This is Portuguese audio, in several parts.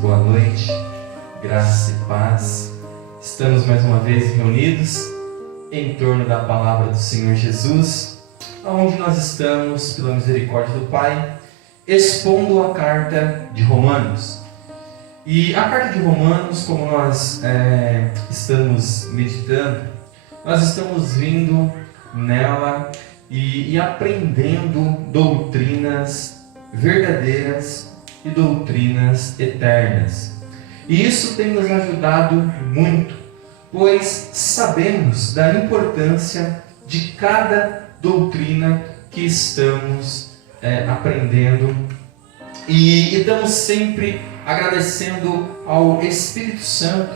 boa noite, graça e paz. Estamos mais uma vez reunidos em torno da palavra do Senhor Jesus, onde nós estamos, pela misericórdia do Pai, expondo a carta de Romanos. E a carta de Romanos, como nós estamos meditando, nós estamos vindo nela e aprendendo doutrinas verdadeiras e doutrinas eternas. E isso tem nos ajudado muito, pois sabemos da importância de cada doutrina que estamos aprendendo e estamos sempre agradecendo ao Espírito Santo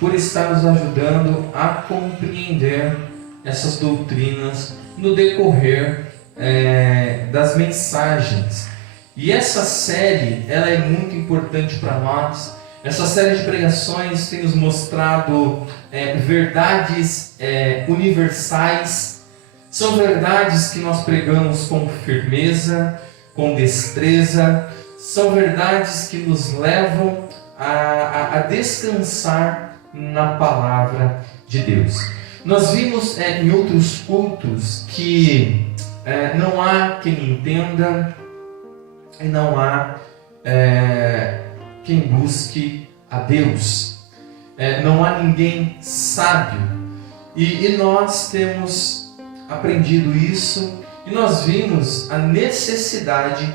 por estar nos ajudando a compreender essas doutrinas no decorrer das mensagens. E essa série, ela é muito importante para nós. Essa série de pregações tem nos mostrado verdades universais. São verdades que nós pregamos com firmeza, com destreza. São verdades que nos levam a descansar na palavra de Deus. Nós vimos em outros cultos que não há quem entenda e não há quem busque a Deus. Não há ninguém sábio. E nós temos aprendido isso e nós vimos a necessidade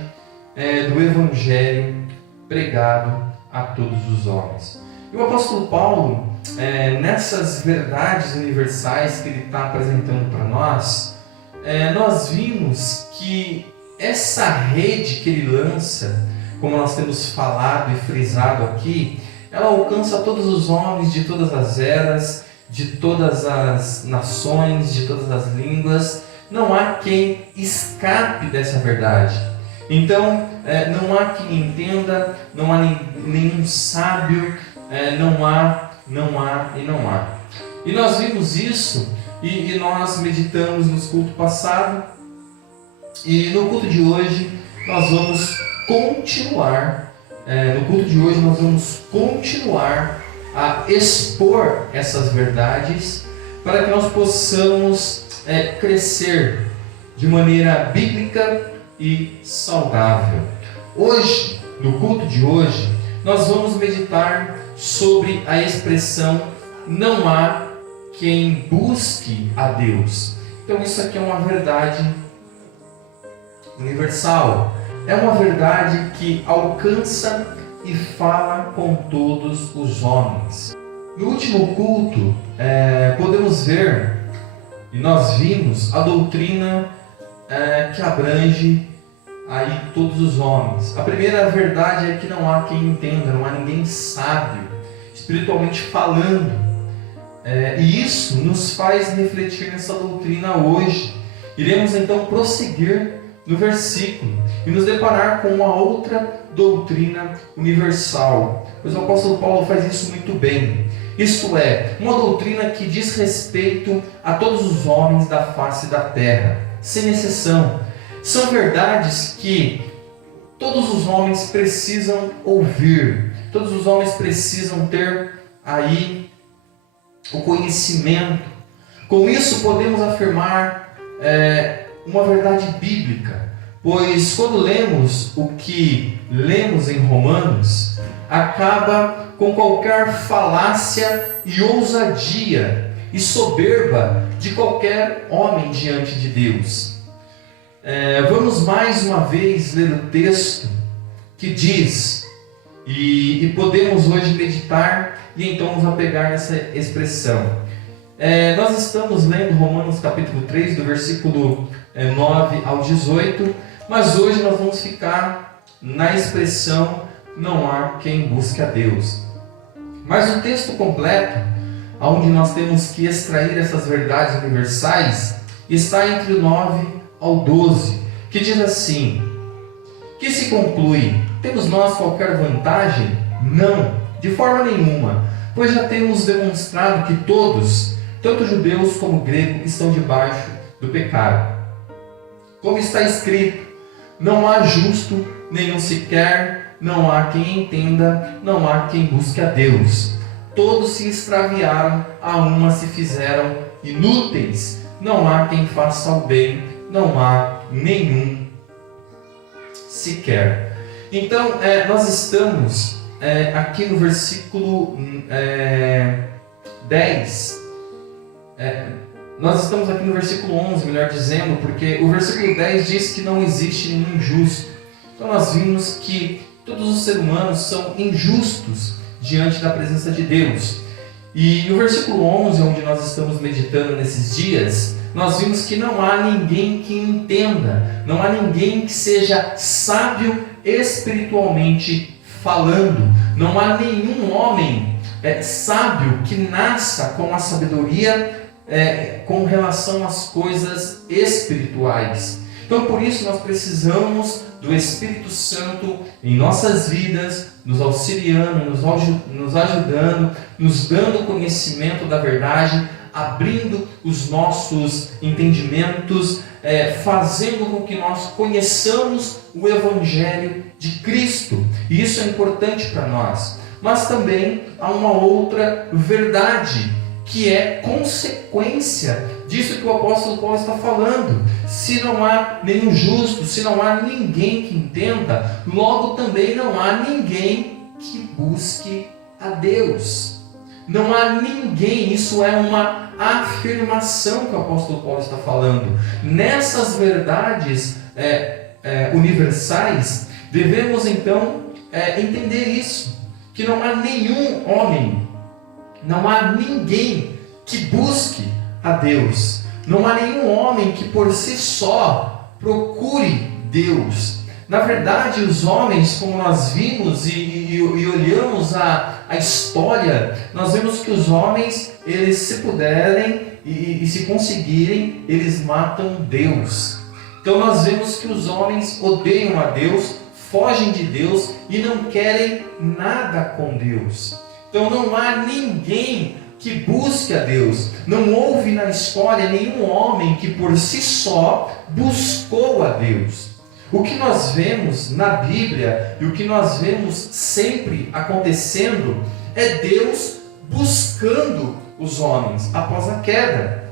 do Evangelho pregado a todos os homens. E o apóstolo Paulo, nessas verdades universais que ele está apresentando para nós, nós vimos que essa rede que ele lança, como nós temos falado e frisado aqui, ela alcança todos os homens de todas as eras, de todas as nações, de todas as línguas. Não há quem escape dessa verdade. Então, não há quem entenda, não há nenhum sábio, não há. E nós vimos isso e nós meditamos no culto passado. E no culto de hoje nós vamos continuar. A expor essas verdades para que nós possamos crescer de maneira bíblica e saudável. Hoje, no culto de hoje, nós vamos meditar sobre a expressão "não há quem busque a Deus". Então isso aqui é uma verdade universal. É uma verdade que alcança e fala com todos os homens. No último culto, podemos ver, e nós vimos, a doutrina que abrange aí todos os homens. A primeira verdade é que não há quem entenda, não há ninguém sábio, espiritualmente falando. E isso nos faz refletir nessa doutrina hoje. Iremos então prosseguir no versículo e nos deparar com uma outra doutrina universal, pois o apóstolo Paulo faz isso muito bem. Isto é, uma doutrina que diz respeito a todos os homens da face da terra, sem exceção. São verdades que todos os homens precisam ouvir, todos os homens precisam ter aí o conhecimento. Com isso podemos afirmar uma verdade bíblica, pois quando lemos o que lemos em Romanos, acaba com qualquer falácia e ousadia e soberba de qualquer homem diante de Deus. Vamos mais uma vez ler o texto que diz, e podemos hoje meditar e então nos apegar nessa expressão. Nós estamos lendo Romanos capítulo 3, do versículo 9 ao 18, mas hoje nós vamos ficar na expressão "não há quem busque a Deus". Mas o texto completo, onde nós temos que extrair essas verdades universais, está entre o 9 ao 12, que diz assim: "Que se conclui? Temos nós qualquer vantagem? Não, de forma nenhuma, pois já temos demonstrado que todos, tanto judeus como gregos, estão debaixo do pecado. Como está escrito: não há justo nenhum sequer, não há quem entenda, não há quem busque a Deus. Todos se extraviaram, a uma se fizeram inúteis. Não há quem faça o bem, não há nenhum sequer. Então, nós estamos aqui no versículo 10. Nós estamos aqui no versículo 11, melhor dizendo, porque o versículo 10 diz que não existe nenhum justo. Então nós vimos que todos os seres humanos são injustos diante da presença de Deus. E no versículo 11, onde nós estamos meditando nesses dias, nós vimos que não há ninguém que entenda, não há ninguém que seja sábio espiritualmente falando, não há nenhum homem sábio que nasça com a sabedoria com relação às coisas espirituais. Então, por isso, nós precisamos do Espírito Santo em nossas vidas, nos auxiliando, nos ajudando, nos dando conhecimento da verdade, abrindo os nossos entendimentos, fazendo com que nós conheçamos o Evangelho de Cristo. E isso é importante para nós. Mas também há uma outra verdade, que é consequência disso que o apóstolo Paulo está falando. Se não há nenhum justo, se não há ninguém que entenda, logo também não há ninguém que busque a Deus. Não há ninguém, isso é uma afirmação que o apóstolo Paulo está falando. Nessas verdades universais, devemos então entender isso, que não há nenhum homem, não há ninguém que busque a Deus. Não há nenhum homem que por si só procure Deus. Na verdade, os homens, como nós vimos e olhamos a história, nós vemos que os homens, eles se puderem e se conseguirem, eles matam Deus. Então nós vemos que os homens odeiam a Deus, fogem de Deus e não querem nada com Deus. Então não há ninguém que busque a Deus. Não houve na história nenhum homem que por si só buscou a Deus. O que nós vemos na Bíblia e o que nós vemos sempre acontecendo é Deus buscando os homens após a queda.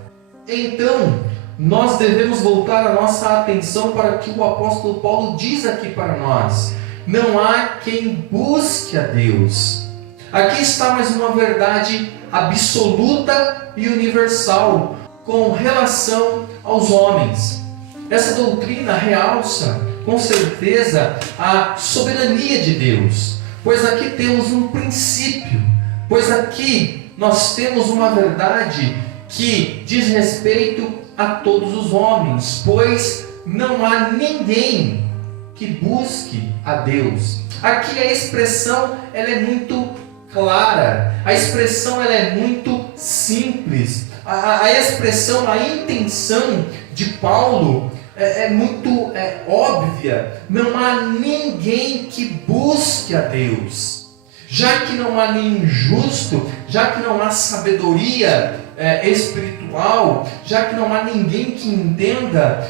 Então, nós devemos voltar a nossa atenção para o que o apóstolo Paulo diz aqui para nós. Não há quem busque a Deus. Aqui está mais uma verdade absoluta e universal com relação aos homens. Essa doutrina realça, com certeza, a soberania de Deus, pois aqui temos um princípio, pois aqui nós temos uma verdade que diz respeito a todos os homens, pois não há ninguém que busque a Deus. Aqui a expressão ela é muito clara, a expressão ela é muito simples, a expressão, a intenção de Paulo é muito óbvia. Não há ninguém que busque a Deus. Já que não há nenhum justo, já que não há sabedoria espiritual, já que não há ninguém que entenda,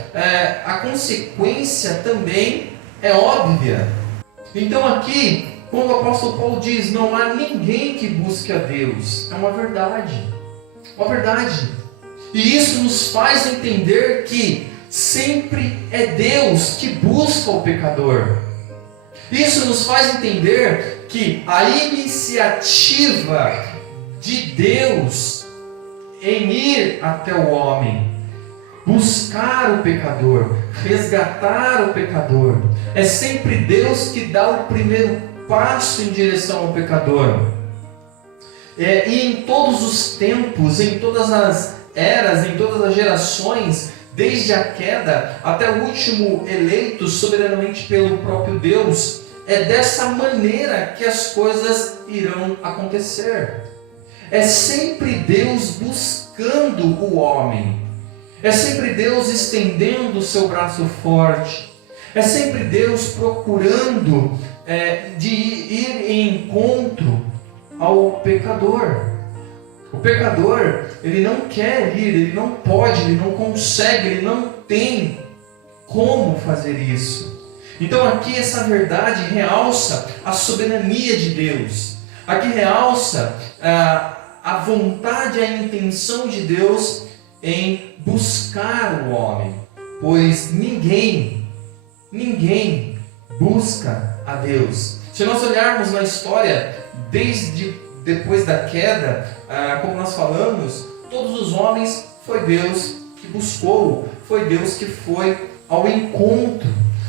a consequência também é óbvia. Então aqui, quando o apóstolo Paulo diz, não há ninguém que busque a Deus, é uma verdade. Uma verdade. E isso nos faz entender que sempre é Deus que busca o pecador. Isso nos faz entender que a iniciativa de Deus em ir até o homem, buscar o pecador, resgatar o pecador, é sempre Deus que dá o primeiro passo em direção ao pecador. E em todos os tempos, em todas as eras, em todas as gerações, desde a queda até o último eleito soberanamente pelo próprio Deus, é dessa maneira que as coisas irão acontecer. É sempre Deus buscando o homem. É sempre Deus estendendo o seu braço forte. É sempre Deus procurando de ir em encontro ao pecador. O pecador, ele não quer ir, ele não pode, ele não consegue, ele não tem como fazer isso. Então aqui essa verdade realça a soberania de Deus. Aqui realça a vontade e a intenção de Deus em buscar o homem. Pois ninguém busca a Deus. Se nós olharmos na história, desde depois da queda, como nós falamos, todos os homens foi Deus que buscou, foi Deus que foi ao encontro.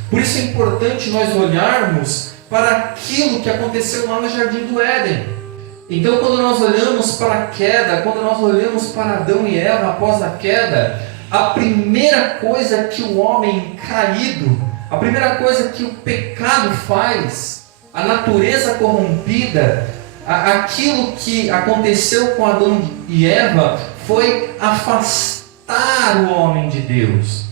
Por isso é importante nós olharmos para aquilo que aconteceu lá no Jardim do Éden. Então, quando nós olhamos para a queda, quando nós olhamos para Adão e Eva após a queda, a primeira coisa que o homem caído, a primeira coisa que o pecado faz, a natureza corrompida, aquilo que aconteceu com Adão e Eva foi afastar o homem de Deus.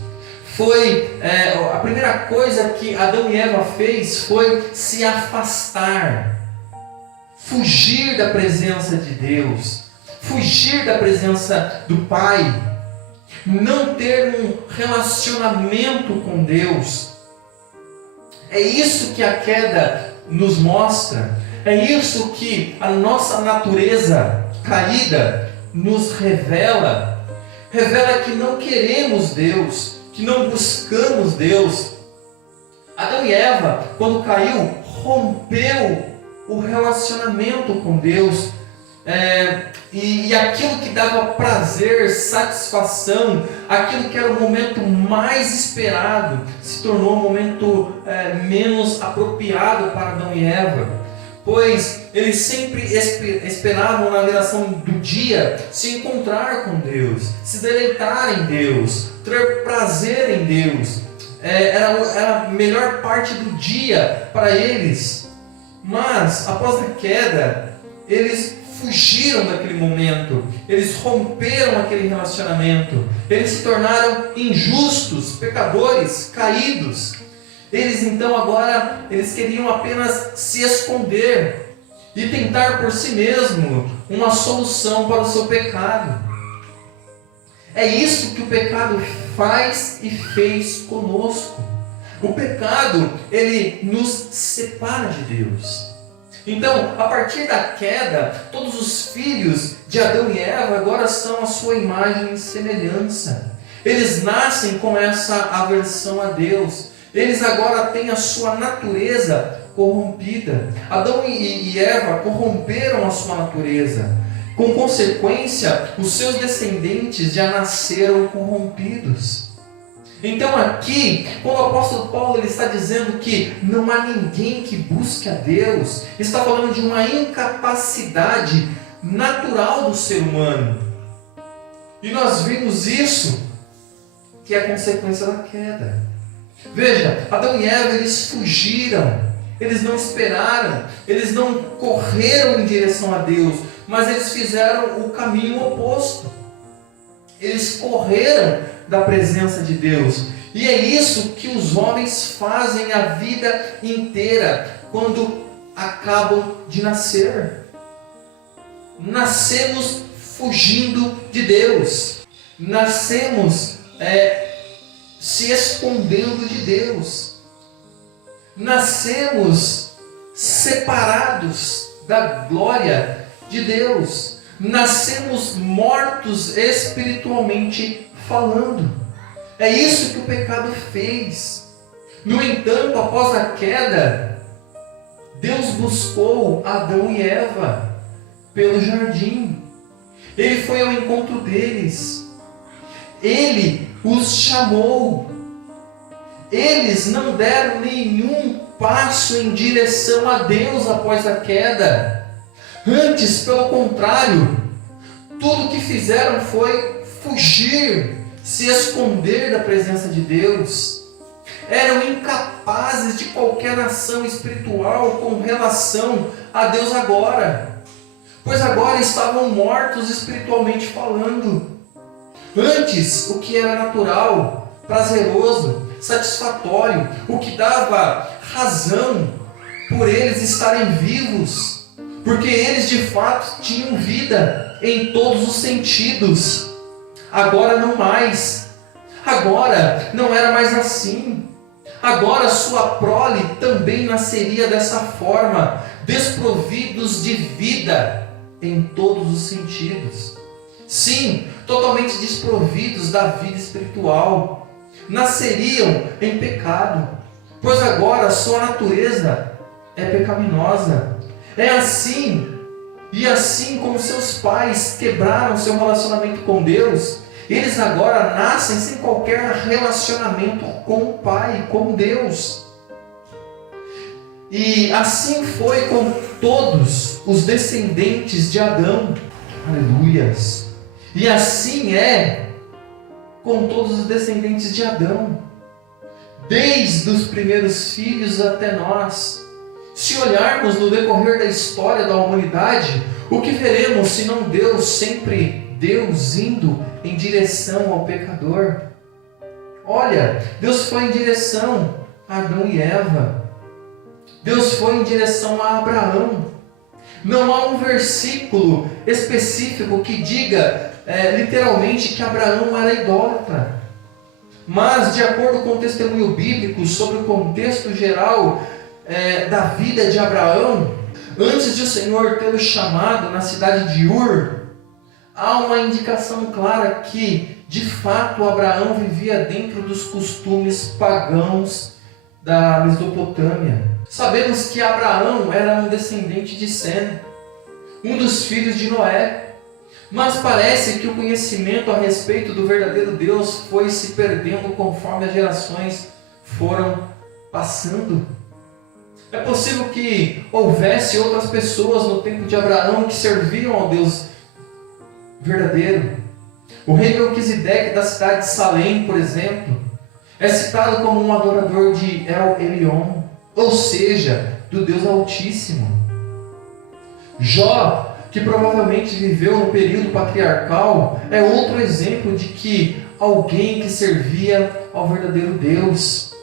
A primeira coisa que Adão e Eva fez foi se afastar, fugir da presença de Deus, fugir da presença do Pai, não ter um relacionamento com Deus. É isso que a queda nos mostra, é isso que a nossa natureza caída nos revela que não queremos Deus, que não buscamos Deus. Adão e Eva, quando caiu, rompeu o relacionamento com Deus, e aquilo que dava prazer, satisfação, aquilo que era o momento mais esperado, se tornou um momento menos apropriado para Adão e Eva, pois eles sempre esperavam na viração do dia se encontrar com Deus, se deleitar em Deus, ter prazer em Deus. Era a melhor parte do dia para eles. Mas após a queda, eles fugiram daquele momento, eles romperam aquele relacionamento, eles se tornaram injustos, pecadores, caídos. Eles então agora, eles queriam apenas se esconder e tentar por si mesmo uma solução para o seu pecado. É isso que o pecado faz e fez conosco. O pecado, ele nos separa de Deus. Então, a partir da queda, todos os filhos de Adão e Eva agora são a sua imagem e semelhança. Eles nascem com essa aversão a Deus. Eles agora têm a sua natureza corrompida. Adão e Eva corromperam a sua natureza. Com consequência, os seus descendentes já nasceram corrompidos. Então aqui, quando o apóstolo Paulo ele está dizendo que não há ninguém que busque a Deus, está falando de uma incapacidade natural do ser humano. E nós vimos isso, que é a consequência da queda. Veja, Adão e Eva, eles fugiram, eles não esperaram, eles não correram em direção a Deus, mas eles fizeram o caminho oposto. Eles correram da presença de Deus. E é isso que os homens fazem a vida inteira quando acabam de nascer. Nascemos fugindo de Deus. Nascemos se escondendo de Deus. Nascemos separados da glória de Deus. Nascemos mortos espiritualmente falando. É isso que o pecado fez. No entanto, após a queda, Deus buscou Adão e Eva pelo jardim. Ele foi ao encontro deles. Ele os chamou. Eles não deram nenhum passo em direção a Deus após a queda. Antes, pelo contrário, tudo o que fizeram foi fugir, se esconder da presença de Deus. Eram incapazes de qualquer ação espiritual com relação a Deus agora, pois agora estavam mortos espiritualmente falando. Antes, o que era natural, prazeroso, satisfatório, o que dava razão por eles estarem vivos, porque eles de fato tinham vida em todos os sentidos. Agora não mais. Agora não era mais assim. agora sua prole também nasceria dessa forma, desprovidos de vida em todos os sentidos. Sim, totalmente desprovidos da vida espiritual. Nasceriam em pecado, pois agora sua natureza é pecaminosa. É assim, e assim como seus pais quebraram seu relacionamento com Deus, eles agora nascem sem qualquer relacionamento com o Pai, com Deus. E assim foi com todos os descendentes de Adão. Aleluias! E assim é com todos os descendentes de Adão, desde os primeiros filhos até nós. Se olharmos no decorrer da história da humanidade, o que veremos senão Deus, sempre Deus indo em direção ao pecador? Olha, Deus foi em direção a Adão e Eva. Deus foi em direção a Abraão. Não há um versículo específico que diga literalmente que Abraão era idólatra. Mas, de acordo com o testemunho bíblico sobre o contexto geral da vida de Abraão, antes de o Senhor tê-lo chamado na cidade de Ur, há uma indicação clara que, de fato, Abraão vivia dentro dos costumes pagãos da Mesopotâmia. Sabemos que Abraão era um descendente de Sem, um dos filhos de Noé. Mas parece que o conhecimento a respeito do verdadeiro Deus foi se perdendo conforme as gerações foram passando. É possível que houvesse outras pessoas no tempo de Abraão que serviam ao Deus verdadeiro. O rei Melquisedeque da cidade de Salém, por exemplo, é citado como um adorador de El Elyon, ou seja, do Deus Altíssimo. Jó, que provavelmente viveu no período patriarcal, é outro exemplo de que alguém que servia ao verdadeiro Deus.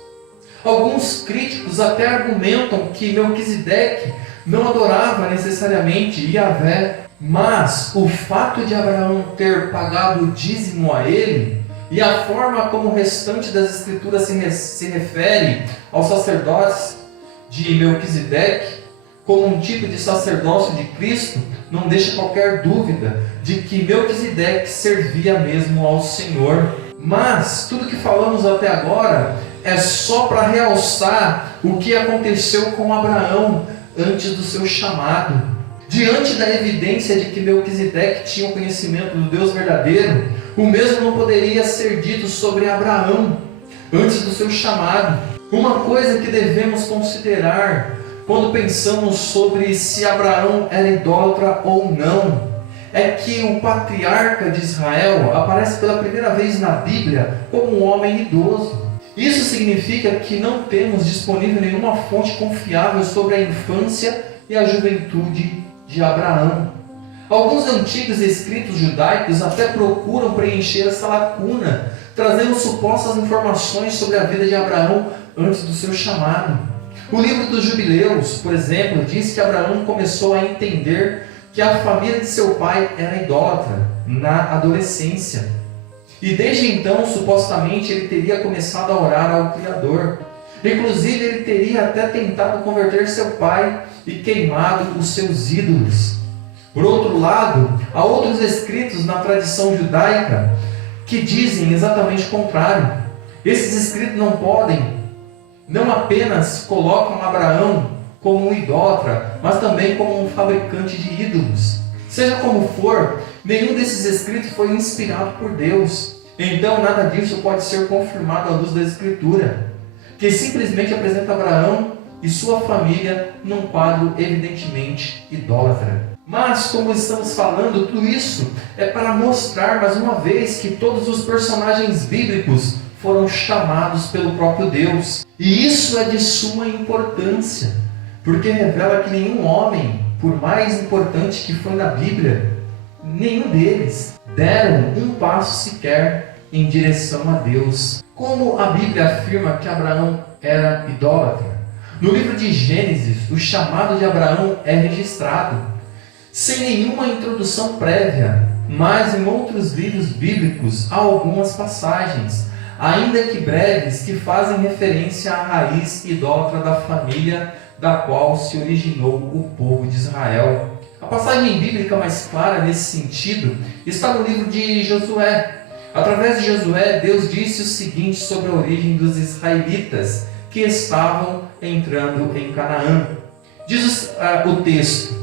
Alguns críticos até argumentam que Melquisedeque não adorava necessariamente Yahvé, mas o fato de Abraão ter pagado o dízimo a ele e a forma como o restante das escrituras se refere aos sacerdotes de Melquisedeque como um tipo de sacerdócio de Cristo, não deixa qualquer dúvida de que Melquisedeque servia mesmo ao Senhor. Mas tudo que falamos até agora é só para realçar o que aconteceu com Abraão antes do seu chamado. Diante da evidência de que Melquisedeque tinha o conhecimento do Deus verdadeiro, o mesmo não poderia ser dito sobre Abraão antes do seu chamado. Uma coisa que devemos considerar quando pensamos sobre se Abraão era idólatra ou não, é que o patriarca de Israel aparece pela primeira vez na Bíblia como um homem idoso. Isso significa que não temos disponível nenhuma fonte confiável sobre a infância e a juventude de Abraão. Alguns antigos escritos judaicos até procuram preencher essa lacuna, trazendo supostas informações sobre a vida de Abraão antes do seu chamado. O livro dos Jubileus, por exemplo, diz que Abraão começou a entender que a família de seu pai era idólatra na adolescência. E desde então, supostamente, ele teria começado a orar ao Criador. Inclusive, ele teria até tentado converter seu pai e queimado os seus ídolos. Por outro lado, há outros escritos na tradição judaica que dizem exatamente o contrário. Esses escritos não apenas colocam Abraão como um idólatra, mas também como um fabricante de ídolos. Seja como for, nenhum desses escritos foi inspirado por Deus. Então nada disso pode ser confirmado à luz da Escritura, que simplesmente apresenta Abraão e sua família num quadro evidentemente idólatra. Mas, como estamos falando, tudo isso é para mostrar mais uma vez que todos os personagens bíblicos foram chamados pelo próprio Deus. E isso é de suma importância, porque revela que nenhum homem, por mais importante que foi na Bíblia, nenhum deles deram um passo sequer em direção a Deus. Como a Bíblia afirma que Abraão era idólatra? No livro de Gênesis, o chamado de Abraão é registrado, sem nenhuma introdução prévia, mas em outros livros bíblicos há algumas passagens. ainda que breves, que fazem referência à raiz idólatra da família da qual se originou o povo de Israel. A passagem bíblica mais clara nesse sentido está no livro de Josué. Através de Josué, Deus disse o seguinte sobre a origem dos israelitas que estavam entrando em Canaã. Diz o texto: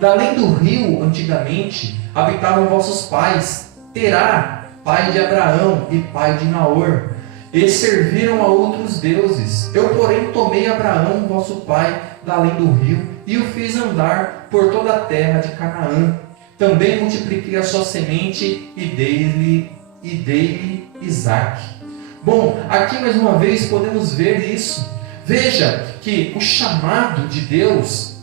da além do rio, antigamente, habitavam vossos pais, Terá, pai de Abraão e pai de Naor, e serviram a outros deuses. Eu, porém, tomei Abraão, vosso pai, da além do rio, e o fiz andar por toda a terra de Canaã. Também multipliquei a sua semente e dei-lhe Isaque. Bom, aqui mais uma vez podemos ver isso. Veja que o chamado de Deus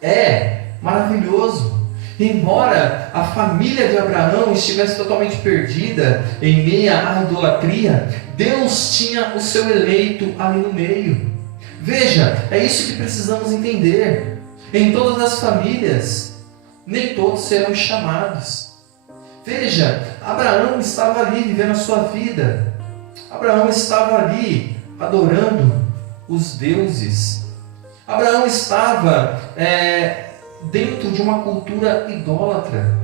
é maravilhoso. Embora a família de Abraão estivesse totalmente perdida em meio à idolatria, Deus tinha o seu eleito ali no meio. Veja, é isso que precisamos entender. Em todas as famílias, nem todos serão chamados. Veja, Abraão estava ali vivendo a sua vida. Abraão estava ali adorando os deuses. Abraão estava dentro de uma cultura idólatra.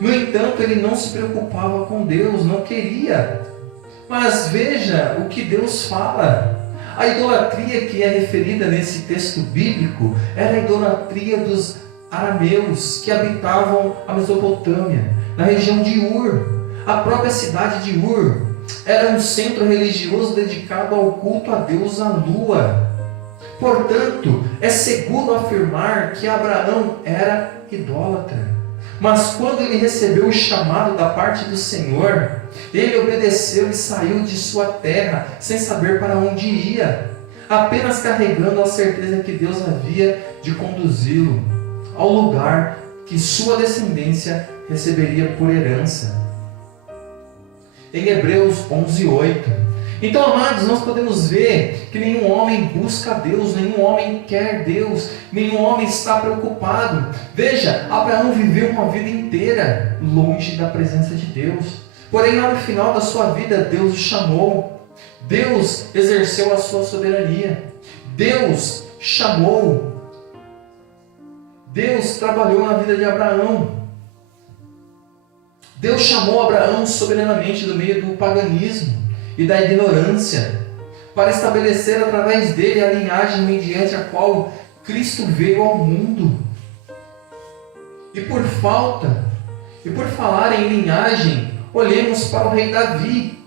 No entanto, ele não se preocupava com Deus, não queria. Mas veja o que Deus fala. A idolatria que é referida nesse texto bíblico era a idolatria dos arameus que habitavam a Mesopotâmia, na região de Ur. A própria cidade de Ur era um centro religioso dedicado ao culto a Deus a lua. Portanto, é seguro afirmar que Abraão era idólatra. Mas quando ele recebeu o chamado da parte do Senhor, ele obedeceu e saiu de sua terra sem saber para onde ia, apenas carregando a certeza que Deus havia de conduzi-lo ao lugar que sua descendência receberia por herança. Em Hebreus 11:8. Então, amados, nós podemos ver que nenhum homem busca Deus, nenhum homem quer Deus, nenhum homem está preocupado. Veja, Abraão viveu uma vida inteira longe da presença de Deus. Porém, lá no final da sua vida, Deus o chamou. Deus exerceu a sua soberania. Deus chamou. Deus trabalhou na vida de Abraão. Deus chamou Abraão soberanamente do meio do paganismo e da ignorância, para estabelecer através dele a linhagem mediante a qual Cristo veio ao mundo. E por falar em linhagem, olhemos para o rei Davi.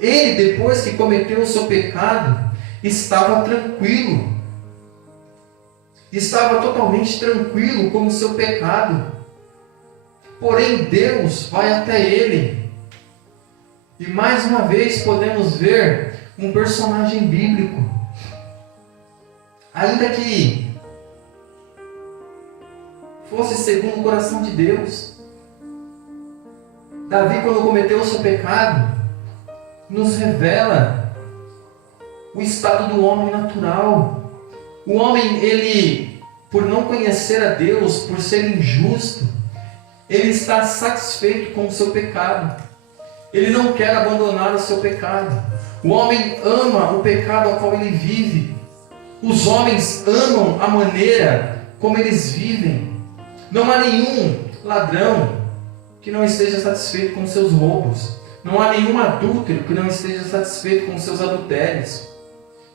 Ele, depois que cometeu o seu pecado, estava tranquilo. Estava totalmente tranquilo com o seu pecado. Porém, Deus vai até ele. E mais uma vez podemos ver um personagem bíblico. Ainda que fosse segundo o coração de Deus, Davi, quando cometeu o seu pecado, nos revela o estado do homem natural. O homem, ele, por não conhecer a Deus, por ser injusto, ele está satisfeito com o seu pecado. Ele não quer abandonar o seu pecado. O homem ama o pecado ao qual ele vive. Os homens amam a maneira como eles vivem. Não há nenhum ladrão que não esteja satisfeito com seus roubos. Não há nenhum adúltero que não esteja satisfeito com seus adultérios.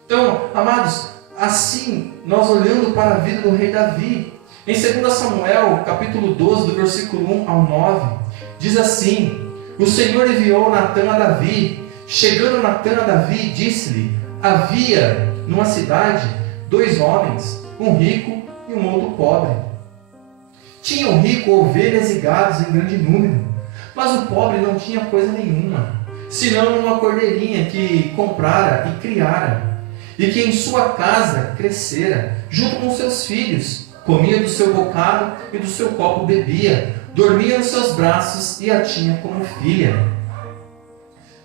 Então, amados, assim, nós olhando para a vida do rei Davi, em 2 Samuel, capítulo 12, do versículo 1 ao 9, diz assim: o Senhor enviou Natã a Davi. Chegando Natã a Davi, disse-lhe: havia numa cidade 2 homens, um rico e um outro pobre. Tinha o rico ovelhas e gados em grande número, mas o pobre não tinha coisa nenhuma, senão uma cordeirinha que comprara e criara, e que em sua casa crescera, junto com seus filhos. Comia do seu bocado e do seu copo bebia, dormia nos seus braços e a tinha como filha.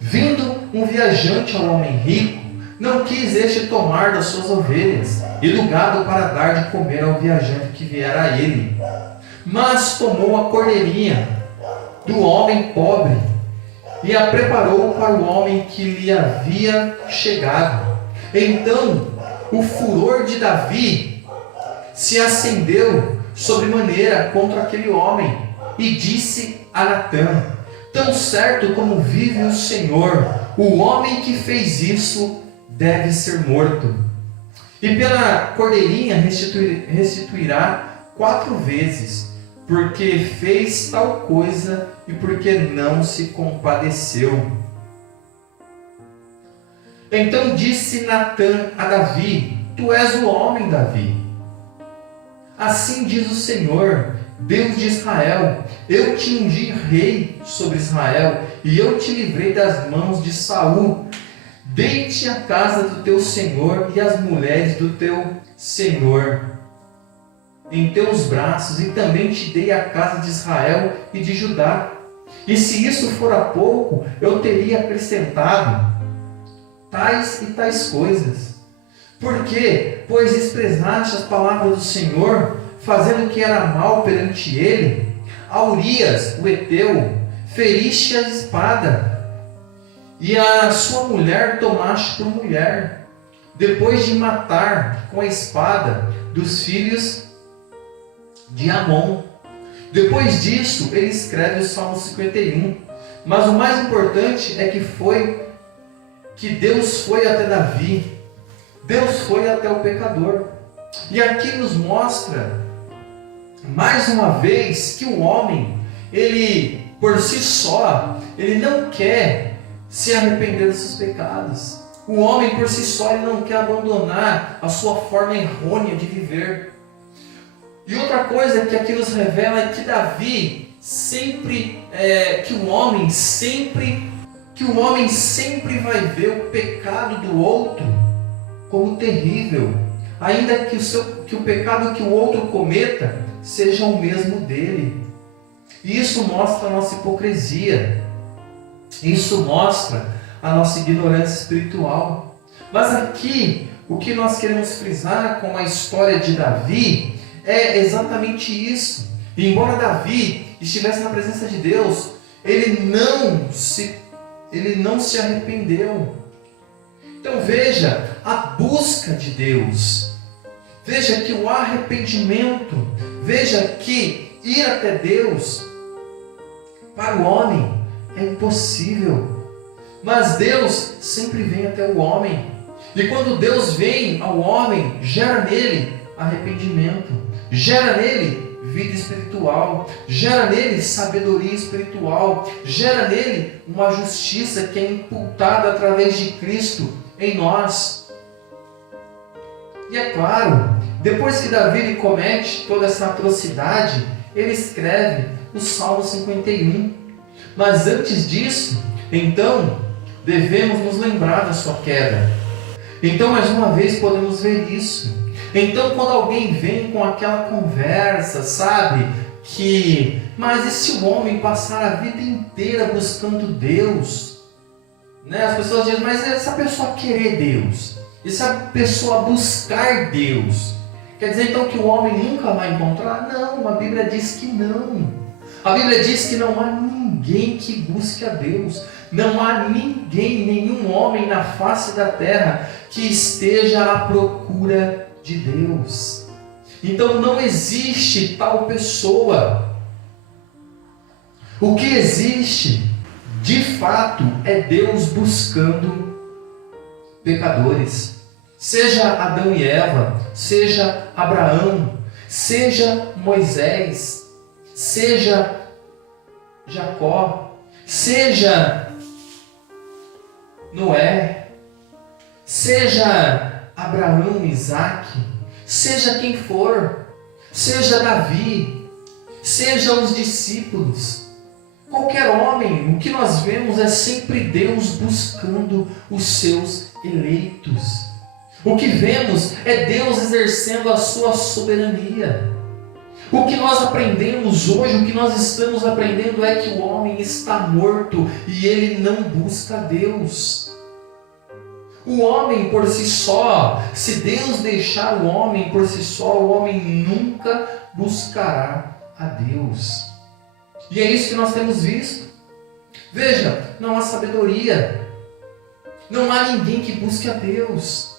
Vindo um viajante ao homem rico, não quis este tomar das suas ovelhas e do gado para dar de comer ao viajante que viera a ele, mas tomou a cordeirinha do homem pobre e a preparou para o homem que lhe havia chegado. Então o furor de Davi se acendeu sobremaneira contra aquele homem, e disse a Natã: tão certo como vive o Senhor, o homem que fez isso deve ser morto. E pela cordeirinha restituirá 4 vezes, porque fez tal coisa e porque não se compadeceu. Então disse Natã a Davi: tu és o homem, Davi. Assim diz o Senhor, Deus de Israel: eu te ungi rei sobre Israel, e eu te livrei das mãos de Saul. Dei-te a casa do teu senhor e as mulheres do teu senhor em teus braços, e também te dei a casa de Israel e de Judá. E se isso fora pouco, eu teria acrescentado tais e tais coisas. Por quê? Pois desprezaste as palavras do Senhor, fazendo o que era mal perante ele. A Urias, o heteu, feriste a espada, e a sua mulher tomaste por mulher, depois de matar com a espada dos filhos de Amon. Depois disso, ele escreve o Salmo 51. Mas o mais importante é que Deus foi até Davi. Deus foi até o pecador. E aqui nos mostra, mais uma vez, que o homem, ele por si só, ele não quer se arrepender dos seus pecados. O homem por si só, ele não quer abandonar a sua forma errônea de viver. E outra coisa que aqui nos revela é que Davi que o homem sempre vai ver o pecado do outro como terrível, ainda que o pecado que o outro cometa seja o mesmo dele. E isso mostra a nossa hipocrisia. Isso mostra a nossa ignorância espiritual. Mas aqui, o que nós queremos frisar com a história de Davi é exatamente isso. E embora Davi estivesse na presença de Deus, ele não se arrependeu. Então veja a busca de Deus. Veja que o arrependimento, veja que ir até Deus para o homem é impossível. Mas Deus sempre vem até o homem. E quando Deus vem ao homem, gera nele arrependimento, gera nele vida espiritual, gera nele sabedoria espiritual, gera nele uma justiça que é imputada através de Cristo em nós. E é claro, depois que Davi comete toda essa atrocidade, ele escreve o Salmo 51. Mas antes disso, então, devemos nos lembrar da sua queda. Então, mais uma vez, podemos ver isso. Então, quando alguém vem com aquela conversa, sabe, mas e se o homem passar a vida inteira buscando Deus? Né? As pessoas dizem, mas essa pessoa querer Deus, e se a pessoa buscar Deus, quer dizer então que o homem nunca vai encontrar? Não, a Bíblia diz que não. A Bíblia diz que não há ninguém que busque a Deus. Não há ninguém, nenhum homem na face da terra que esteja à procura de Deus. Então não existe tal pessoa. O que existe, de fato, é Deus buscando pecadores. Seja Adão e Eva, seja Abraão, seja Moisés, seja Jacó, seja Noé, seja Abraão, Isaac, seja quem for, seja Davi, seja os discípulos, qualquer homem, o que nós vemos é sempre Deus buscando os seus eleitos. O que vemos é Deus exercendo a sua soberania. O que nós aprendemos hoje, o que nós estamos aprendendo é que o homem está morto e ele não busca Deus. O homem por si só, se Deus deixar o homem por si só, o homem nunca buscará a Deus. E é isso que nós temos visto. Veja, não há sabedoria. Não há ninguém que busque a Deus.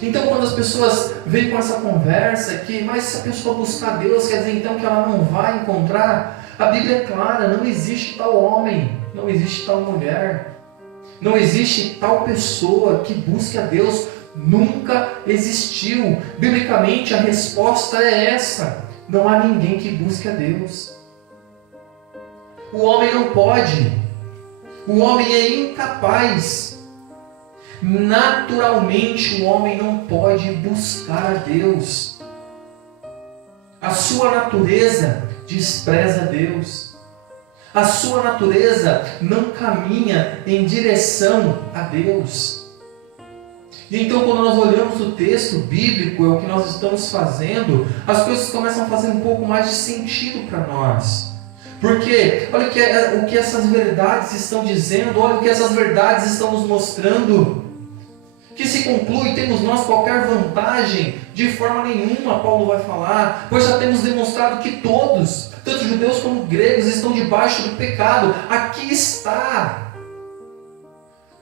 Então, quando as pessoas vêm com essa conversa que, mas se a pessoa buscar Deus, quer dizer então que ela não vai encontrar? A Bíblia é clara, não existe tal homem, não existe tal mulher, não existe tal pessoa que busque a Deus, nunca existiu. Biblicamente a resposta é essa: não há ninguém que busque a Deus. O homem não pode, o homem é incapaz. Naturalmente o homem não pode buscar a Deus. A sua natureza despreza a Deus. A sua natureza não caminha em direção a Deus. E então, quando nós olhamos o texto bíblico, é o que nós estamos fazendo, as coisas começam a fazer um pouco mais de sentido para nós. Porque olha o que essas verdades estão dizendo, olha o que essas verdades estão nos mostrando. Que se conclui, temos nós qualquer vantagem? De forma nenhuma, Paulo vai falar, pois já temos demonstrado que todos, tanto judeus como gregos, estão debaixo do pecado. Aqui está.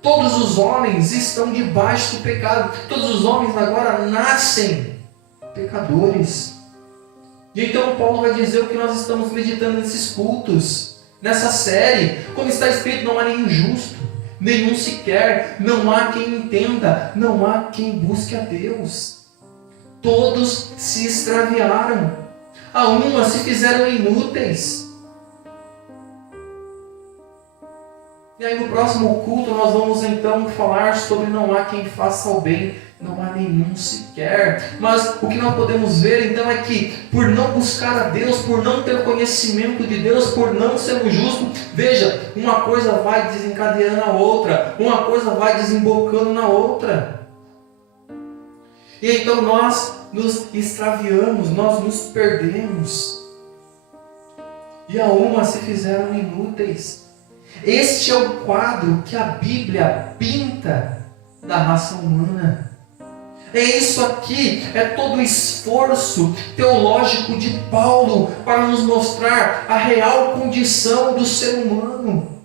Todos os homens estão debaixo do pecado. Todos os homens agora nascem pecadores. E então Paulo vai dizer o que nós estamos meditando nesses cultos, nessa série. Como está escrito, não há nenhum justo, nenhum sequer, não há quem entenda, não há quem busque a Deus. Todos se extraviaram, a uma se fizeram inúteis. E aí no próximo culto nós vamos então falar sobre não há quem faça o bem, não há nenhum sequer. Mas o que nós podemos ver então é que por não buscar a Deus, por não ter conhecimento de Deus, por não sermos justos, veja, uma coisa vai desencadeando a outra, uma coisa vai desembocando na outra. E então nós nos extraviamos, nós nos perdemos. E a uma se fizeram inúteis. Este é o quadro que a Bíblia pinta da raça humana. É isso aqui, é todo o esforço teológico de Paulo para nos mostrar a real condição do ser humano.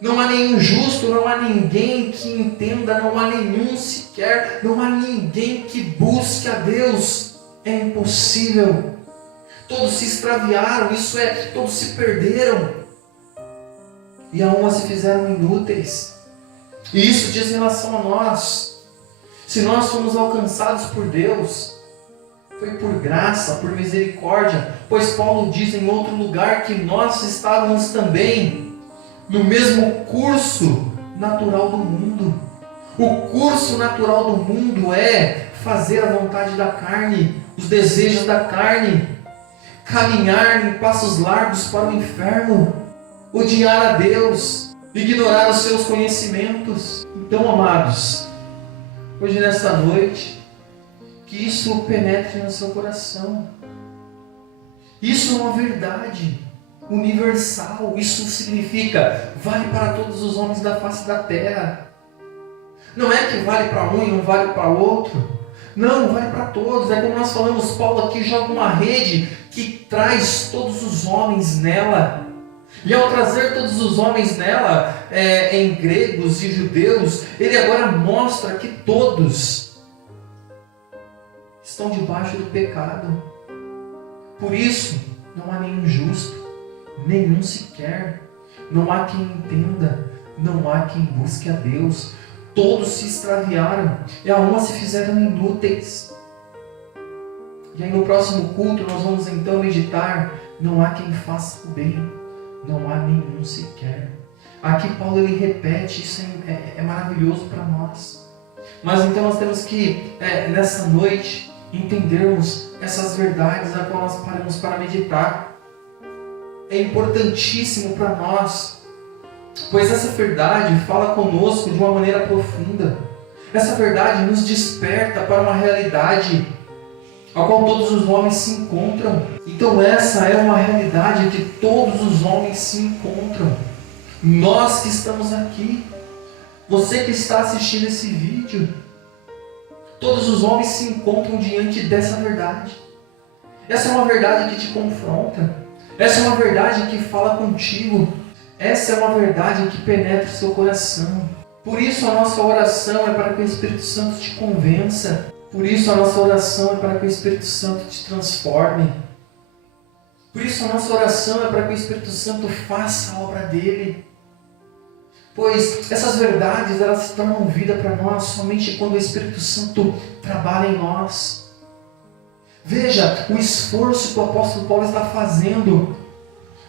Não há nenhum justo, não há ninguém que entenda, não há nenhum sequer, não há ninguém que busque a Deus. É impossível. Todos se extraviaram, isso é, todos se perderam. E a uma se fizeram inúteis. E isso diz em relação a nós. Se nós fomos alcançados por Deus, foi por graça, por misericórdia, pois Paulo diz em outro lugar que nós estávamos também no mesmo curso natural do mundo. O curso natural do mundo é fazer a vontade da carne, os desejos da carne, caminhar em passos largos para o inferno, odiar a Deus, ignorar os seus conhecimentos. Então, amados, hoje nesta noite, que isso penetre no seu coração. Isso é uma verdade universal. Isso significa, vale para todos os homens da face da terra. Não é que vale para um e não vale para outro. Não, vale para todos. É como nós falamos, Paulo aqui joga uma rede que traz todos os homens nela. E ao trazer todos os homens nela, em gregos e judeus, ele agora mostra que todos estão debaixo do pecado. Por isso, não há nenhum justo, nenhum sequer. Não há quem entenda, não há quem busque a Deus. Todos se extraviaram e a uma se fizeram inúteis. E aí no próximo culto nós vamos então meditar, não há quem faça o bem, não há nenhum sequer. Aqui Paulo ele repete, isso é maravilhoso para nós. Mas então nós temos que, nessa noite, entendermos essas verdades a qual nós paramos para meditar. É importantíssimo para nós, pois essa verdade fala conosco de uma maneira profunda. Essa verdade nos desperta para uma realidade a qual todos os homens se encontram. Então essa é uma realidade que todos os homens se encontram. Nós que estamos aqui, você que está assistindo esse vídeo, todos os homens se encontram diante dessa verdade. Essa é uma verdade que te confronta. Essa é uma verdade que fala contigo. Essa é uma verdade que penetra o seu coração. Por isso a nossa oração é para que o Espírito Santo te convença. Por isso a nossa oração é para que o Espírito Santo te transforme. Por isso a nossa oração é para que o Espírito Santo faça a obra dele. Pois essas verdades, elas se tornam vida para nós somente quando o Espírito Santo trabalha em nós. Veja o esforço que o apóstolo Paulo está fazendo.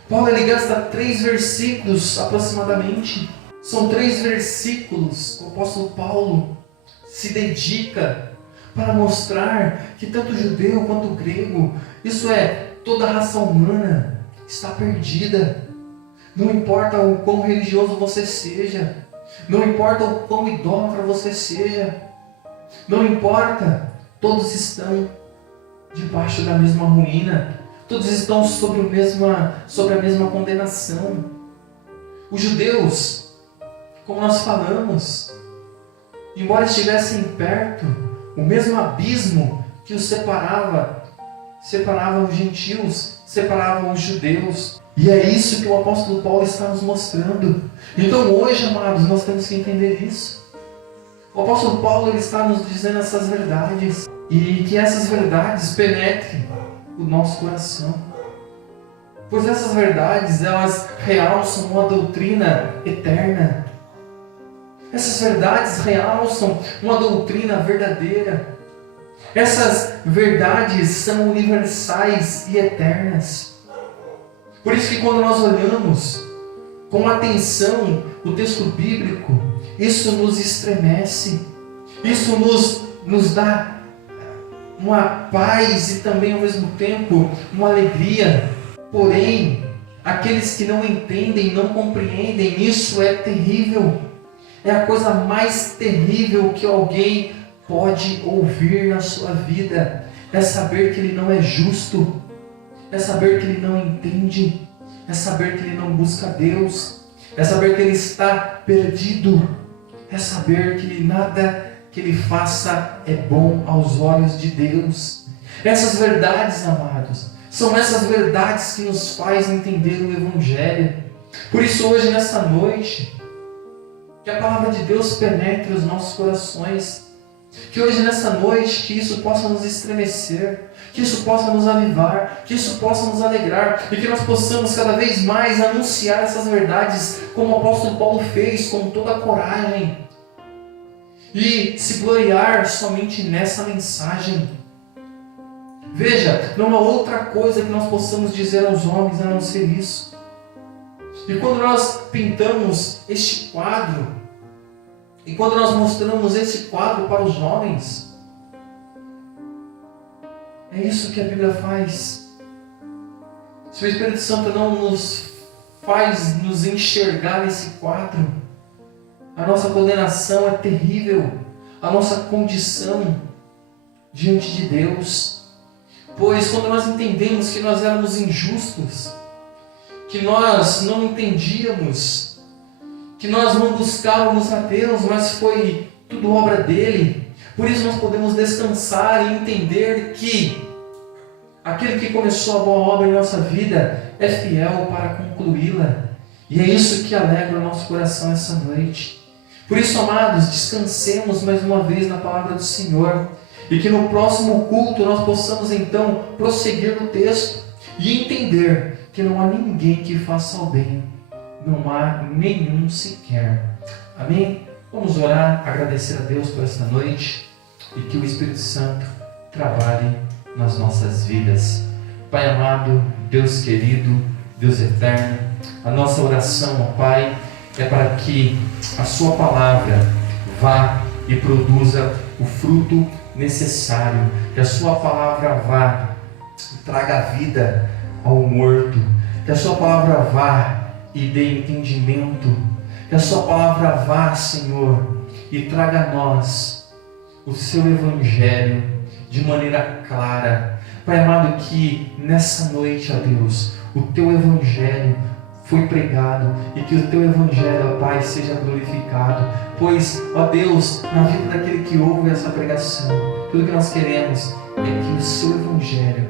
Paulo, ele gasta 3 versículos aproximadamente. São 3 versículos que o apóstolo Paulo se dedica para mostrar que tanto o judeu quanto o grego, isso é, toda a raça humana está perdida. Não importa o quão religioso você seja, não importa o quão idólatra você seja, não importa, todos estão debaixo da mesma ruína, todos estão sobre a mesma condenação. Os judeus, como nós falamos, embora estivessem perto, o mesmo abismo que os separava os gentios, separava os judeus. E é isso que o apóstolo Paulo está nos mostrando. Então hoje, amados, nós temos que entender isso. O apóstolo Paulo, ele está nos dizendo essas verdades. E que essas verdades penetrem o nosso coração. Pois essas verdades, elas realçam uma doutrina eterna. Essas verdades realçam uma doutrina verdadeira. Essas verdades são universais e eternas. Por isso que quando nós olhamos com atenção o texto bíblico, isso nos estremece, isso nos dá uma paz e também ao mesmo tempo uma alegria. Porém, aqueles que não entendem, não compreendem, isso é terrível. É a coisa mais terrível que alguém pode ouvir na sua vida. É saber que ele não é justo. É saber que ele não entende. É saber que ele não busca Deus. É saber que ele está perdido. É saber que nada que ele faça é bom aos olhos de Deus. Essas verdades, amados, são essas verdades que nos fazem entender o Evangelho. Por isso hoje, nessa noite, que a palavra de Deus penetre os nossos corações. Que hoje, nessa noite, que isso possa nos estremecer, que isso possa nos avivar, que isso possa nos alegrar, e que nós possamos cada vez mais anunciar essas verdades, como o apóstolo Paulo fez, com toda a coragem, e se gloriar somente nessa mensagem. Veja, não há outra coisa que nós possamos dizer aos homens a não ser isso. E quando nós pintamos este quadro, e quando nós mostramos esse quadro para os homens, é isso que a Bíblia faz. Se o Espírito Santo não nos faz nos enxergar nesse quadro, a nossa condenação é terrível, a nossa condição diante de Deus. Pois quando nós entendemos que nós éramos injustos, que nós não entendíamos, que nós não buscávamos a Deus, mas foi tudo obra dele. Por isso nós podemos descansar e entender que aquele que começou a boa obra em nossa vida é fiel para concluí-la. E é isso que alegra o nosso coração essa noite. Por isso, amados, descansemos mais uma vez na palavra do Senhor. E que no próximo culto nós possamos então prosseguir no texto e entender que não há ninguém que faça o bem. Não há nenhum sequer. Amém? Vamos orar, agradecer a Deus por esta noite e que o Espírito Santo trabalhe nas nossas vidas. Pai amado, Deus querido, Deus eterno, a nossa oração, ó Pai, é para que a Sua palavra vá e produza o fruto necessário, que a Sua palavra vá e traga vida ao morto, que a Sua palavra vá e dê entendimento, que a Sua palavra vá, Senhor, e traga a nós o Seu Evangelho de maneira clara. Pai amado, que nessa noite, ó Deus, o Teu Evangelho foi pregado e que o Teu Evangelho, ó Pai, seja glorificado. Pois, ó Deus, na vida daquele que ouve essa pregação, tudo que nós queremos é que o Seu Evangelho